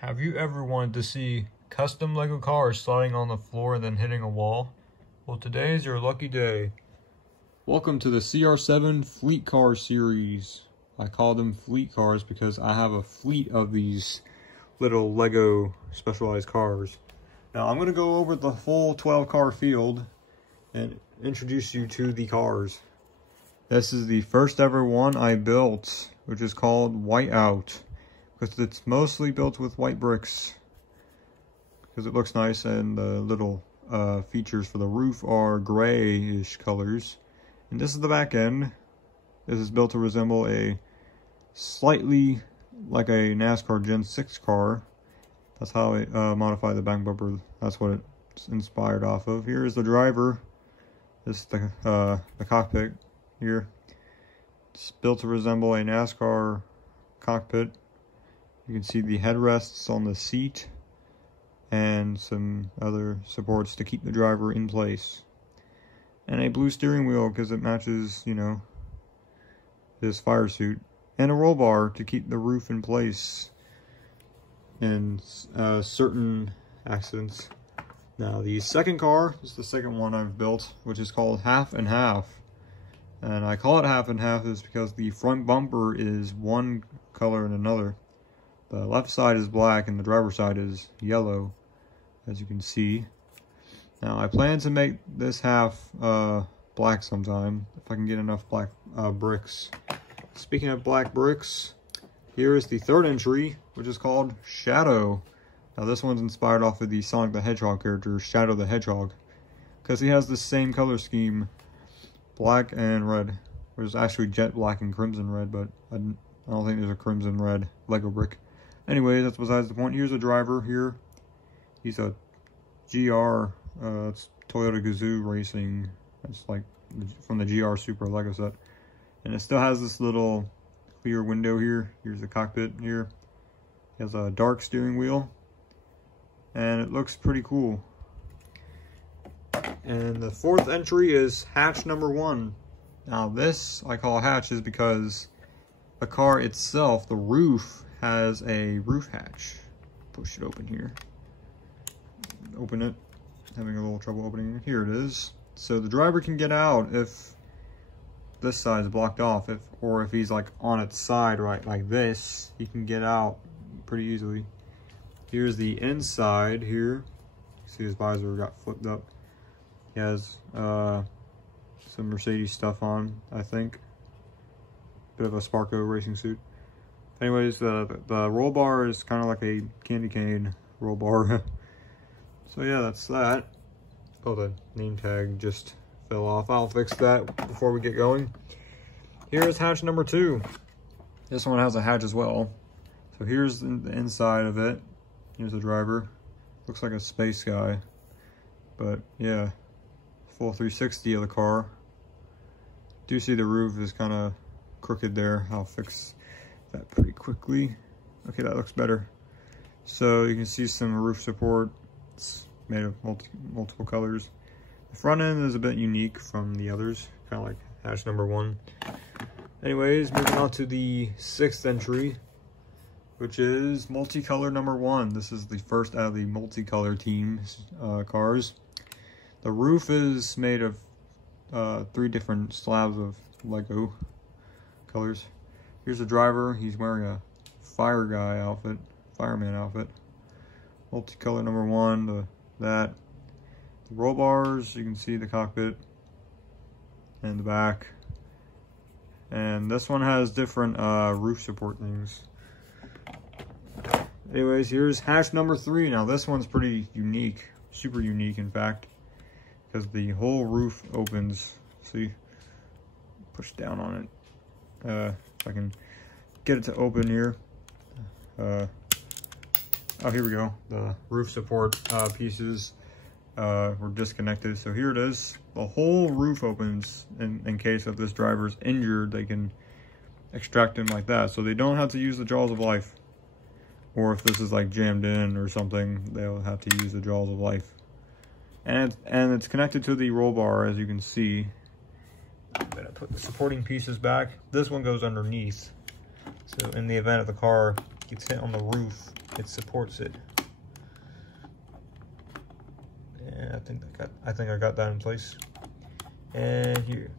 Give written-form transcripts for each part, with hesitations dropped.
Have you ever wanted to see custom Lego cars sliding on the floor and then hitting a wall? Well, today is your lucky day. Welcome to the CR7 Fleet Car series. I call them fleet cars because I have a fleet of these little Lego specialized cars. Now I'm going to go over the full 12 car field and introduce you to the cars. This is the first ever one I built, which is called Whiteout, because it's mostly built with white bricks because it looks nice, and the little features for the roof are grayish colors. And this is the back end. This is built to resemble a slightly like a NASCAR Gen 6 car. That's how I modified the back bumper. That's what it's inspired off of. Here's the driver. This is the cockpit here. It's built to resemble a NASCAR cockpit. You can see the headrests on the seat and some other supports to keep the driver in place. And a blue steering wheel because it matches, you know, this fire suit. And a roll bar to keep the roof in place in certain accidents. Now the second car is the second one I've built, which is called Half and Half. And I call it Half and Half is because the front bumper is one color and another. The left side is black and the driver's side is yellow, as you can see. Now I plan to make this half black sometime, if I can get enough black bricks. Speaking of black bricks, here is the third entry, which is called Shadow. Now this one's inspired off of the Sonic the Hedgehog character, Shadow the Hedgehog, because he has the same color scheme, black and red. There's actually jet black and crimson red, but I don't think there's a crimson red Lego brick. Anyways, that's besides the point. Here's a driver here. He's a GR, it's Toyota Gazoo Racing. It's like from the GR Super Lego set. And it still has this little clear window here. Here's the cockpit here. It has a dark steering wheel. And it looks pretty cool. And the fourth entry is hatch number 1. Now this I call hatches because the car itself, the roof, has a roof hatch. Push it open here. Open it. Having a little trouble opening it. Here it is. So the driver can get out if this side is blocked off, or if he's like on its side, right, like this, he can get out pretty easily. Here's the inside here. See his visor got flipped up. He has some Mercedes stuff on, I think. Bit of a Sparko racing suit. Anyways, the roll bar is kind of like a candy cane roll bar. So yeah, that's that. Oh, the name tag just fell off. I'll fix that before we get going. Here's hatch number 2. This one has a hatch as well. So here's the inside of it. Here's the driver. Looks like a space guy. But yeah, full 360 of the car. Do see the roof is kind of crooked there. I'll fix that pretty quickly. Okay, that looks better. So you can see some roof support. It's made of multiple colors. The front end is a bit unique from the others, kind of like hatch number 1. Anyways, moving on to the 6th entry, which is multicolor number 1. This is the first out of the multicolor team cars. The roof is made of 3 different slabs of Lego colors. Here's the driver. He's wearing a fireman outfit. Multicolor number 1, that. The roll bars, you can see the cockpit and the back. And this one has different roof support things. Anyways, here's hatch number 3. Now this one's pretty unique, super unique in fact, because the whole roof opens. See, push down on it. If I can get it to open here. Oh, here we go. The roof support pieces were disconnected. So here it is. The whole roof opens in case if this driver's injured, they can extract him like that. So they don't have to use the jaws of life. Or if this is like jammed in or something, they'll have to use the jaws of life. And it's connected to the roll bar, as you can see. I'm gonna put the supporting pieces back. This one goes underneath. So in the event of the car gets hit on the roof, it supports it. And I think I got that in place. And here.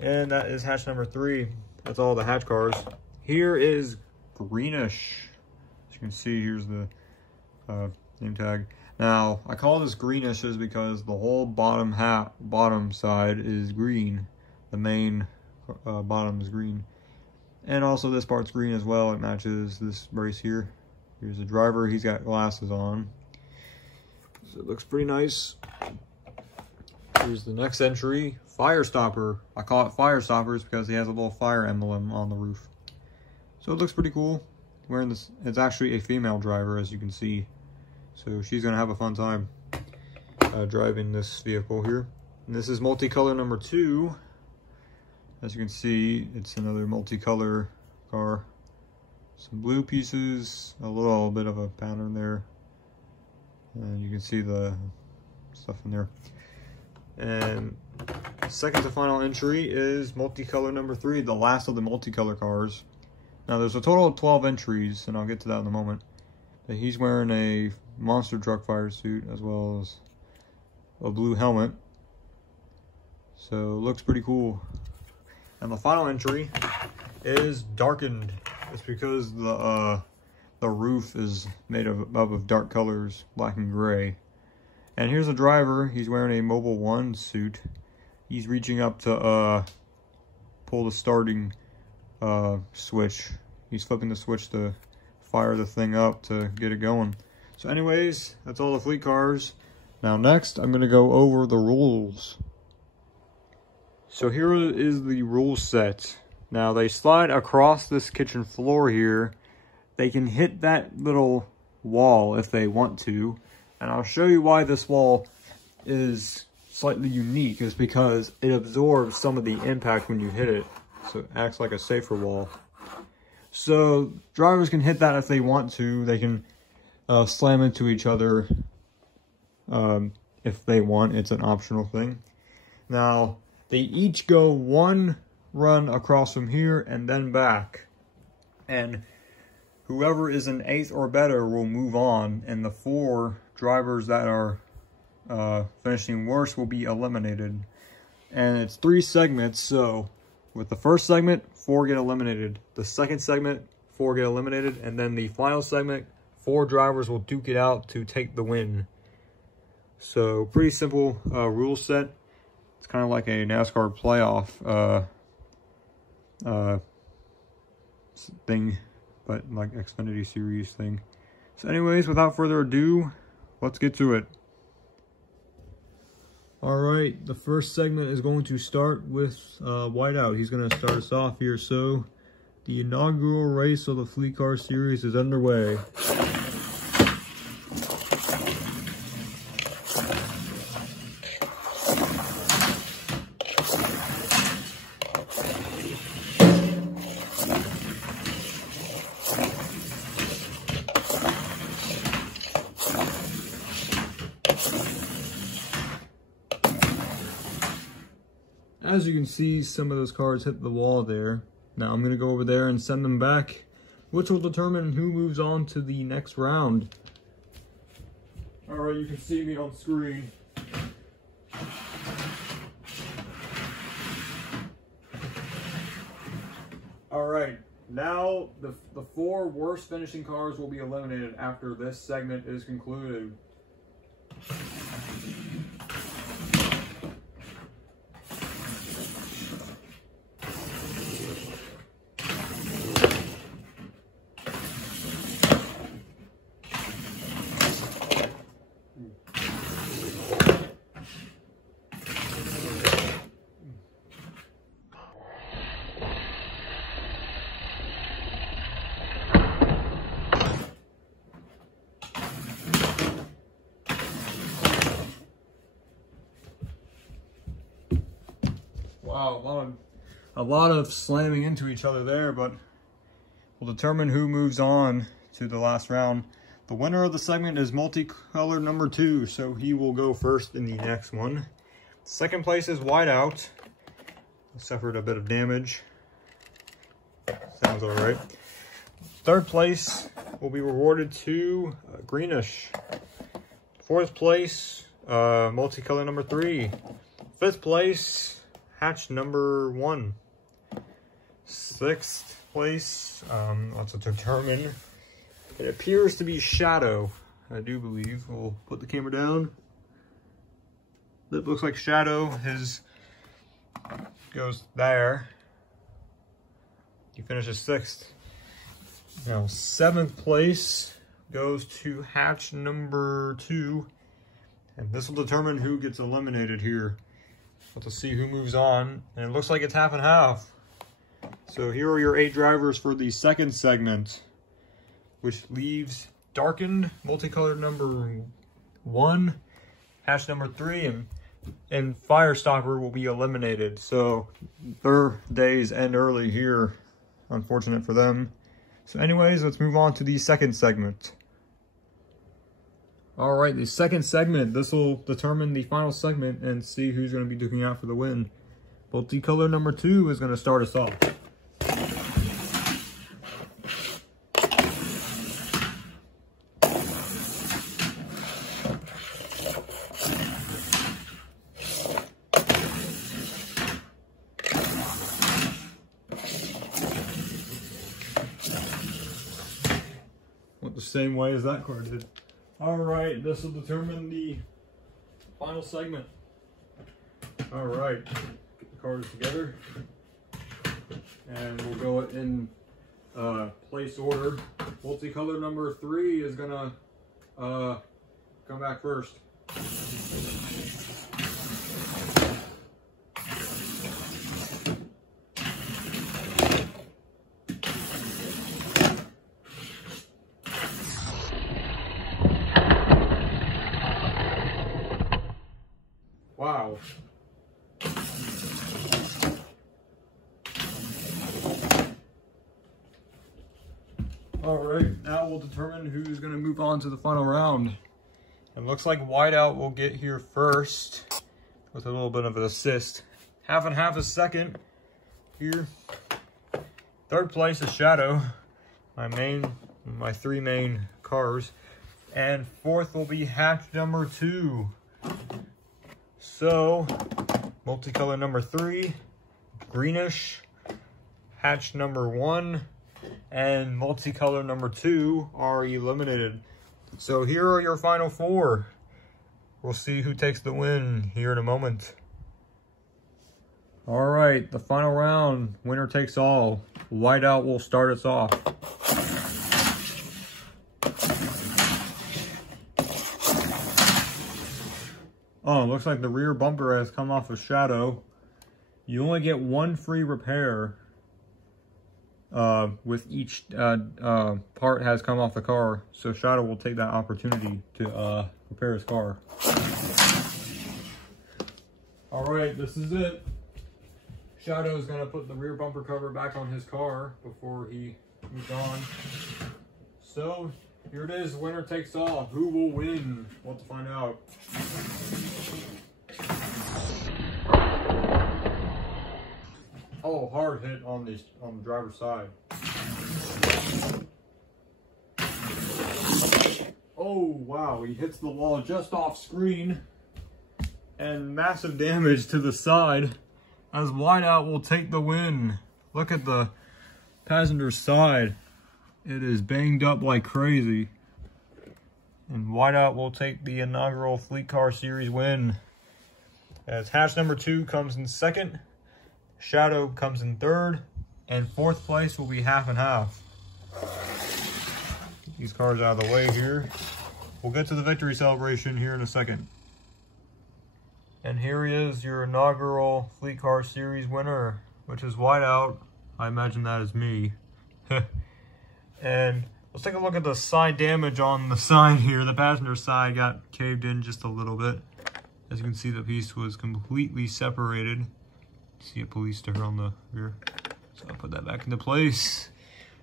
And that is hatch number 3. That's all the hatch cars. Here is greenish. As you can see, here's the name tag. Now, I call this greenish is because the whole bottom side is green. The main bottom is green. And also this part's green as well. It matches this brace here. Here's the driver. He's got glasses on. So it looks pretty nice. Here's the next entry. Fire stopper. I call it fire stoppers because he has a little fire emblem on the roof. So it looks pretty cool. Wearing this, it's actually a female driver, as you can see. So she's gonna have a fun time driving this vehicle here. And this is multicolor number 2. As you can see, it's another multicolor car. Some blue pieces, a little bit of a pattern there. And you can see the stuff in there. And second to final entry is multicolor number 3, the last of the multicolor cars. Now there's a total of 12 entries, and I'll get to that in a moment. But he's wearing a monster truck fire suit as well as a blue helmet. So it looks pretty cool. And the final entry is darkened. It's because the roof is made of dark colors, black and gray. And here's the driver. He's wearing a Mobile 1 suit. He's reaching up to pull the starting switch. He's flipping the switch to fire the thing up to get it going. So anyways, that's all the fleet cars. Now next, I'm going to go over the rules. So here is the rule set. Now they slide across this kitchen floor here. They can hit that little wall if they want to. And I'll show you why this wall is slightly unique, is because it absorbs some of the impact when you hit it. So it acts like a safer wall. So drivers can hit that if they want to. They can slam into each other if they want. It's an optional thing. Now, they each go one run across from here and then back. And whoever is an 8th or better will move on. And the 4 drivers that are finishing worst will be eliminated. And it's 3 segments. So with the first segment, 4 get eliminated. The second segment, 4 get eliminated. And then the final segment, 4 drivers will duke it out to take the win. So pretty simple rule set. It's kind of like a NASCAR playoff thing, but like Xfinity Series thing. So anyways, without further ado, let's get to it. Alright, the first segment is going to start with Whiteout. He's going to start us off here. So the inaugural race of the Fleet Car Series is underway. As you can see, some of those cars hit the wall there. Now I'm going to go over there and send them back, which will determine who moves on to the next round. Alright, you can see me on screen. Alright, now the 4 worst finishing cars will be eliminated after this segment is concluded. Wow, a lot of slamming into each other there, but we'll determine who moves on to the last round. The winner of the segment is multicolor number 2, so he will go first in the next one. Second place is Whiteout. Suffered a bit of damage. Sounds alright. Third place will be rewarded to Greenish. 4th place, multicolor number 3. 5th place, hatch number 1. 6th place, let's determine. It appears to be Shadow, I do believe. We'll put the camera down. It looks like Shadow. His goes there. He finishes 6th. Now 7th place goes to hatch number 2. And this will determine who gets eliminated here. Let's see who moves on. And it looks like it's half and half. So here are your 8 drivers for the 2nd segment, which leaves Darkened, multicolored number 1, hatch number 3, and Firestopper will be eliminated. So their days end early here. Unfortunate for them. So anyways, let's move on to the 2nd segment. Alright, the 2nd segment. This will determine the final segment and see who's going to be duking out for the win. Multicolor number 2 is going to start us off. The same way as that card did. Alright, this will determine the final segment. Alright, get the cards together. And we'll go in place order. Multicolor number 3 is gonna come back first. Wow. Alright, now we'll determine who's going to move on to the final round. It looks like Whiteout will get here first with a little bit of an assist. Half and half is 2nd here. 3rd place is Shadow, my 3 main cars. And 4th will be hatch number 2. So, multicolor number 3, Greenish, hatch number 1, and multicolor number 2 are eliminated. So here are your final 4. We'll see who takes the win here in a moment. Alright, the final round, winner takes all. Whiteout will start us off. Oh, it looks like the rear bumper has come off of Shadow. You only get 1 free repair with each part has come off the car. So Shadow will take that opportunity to repair his car. Alright, this is it. Shadow is going to put the rear bumper cover back on his car before he moves on. So, here it is, winner takes all. Who will win? We'll have to find out. Oh, hard hit on the driver's side. Oh, wow, he hits the wall just off screen. And massive damage to the side as Whiteout will take the win. Look at the passenger side. It is banged up like crazy. And Whiteout will take the inaugural Fleet Car Series win. As hatch number 2 comes in 2nd, Shadow comes in 3rd, and 4th place will be half and half. Get these cars out of the way here. We'll get to the victory celebration here in a second. And here he is, your inaugural Fleet Car Series winner, which is Whiteout. I imagine that is me. And let's take a look at the side damage on the side here. The passenger side got caved in just a little bit. As you can see, the piece was completely separated. See a police sticker on the rear. So I'll put that back into place.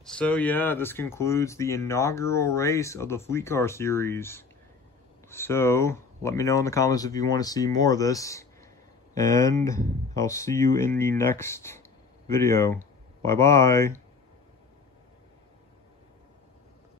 So yeah, this concludes the inaugural race of the Fleet Car Series. So let me know in the comments if you want to see more of this. And I'll see you in the next video. Bye-bye.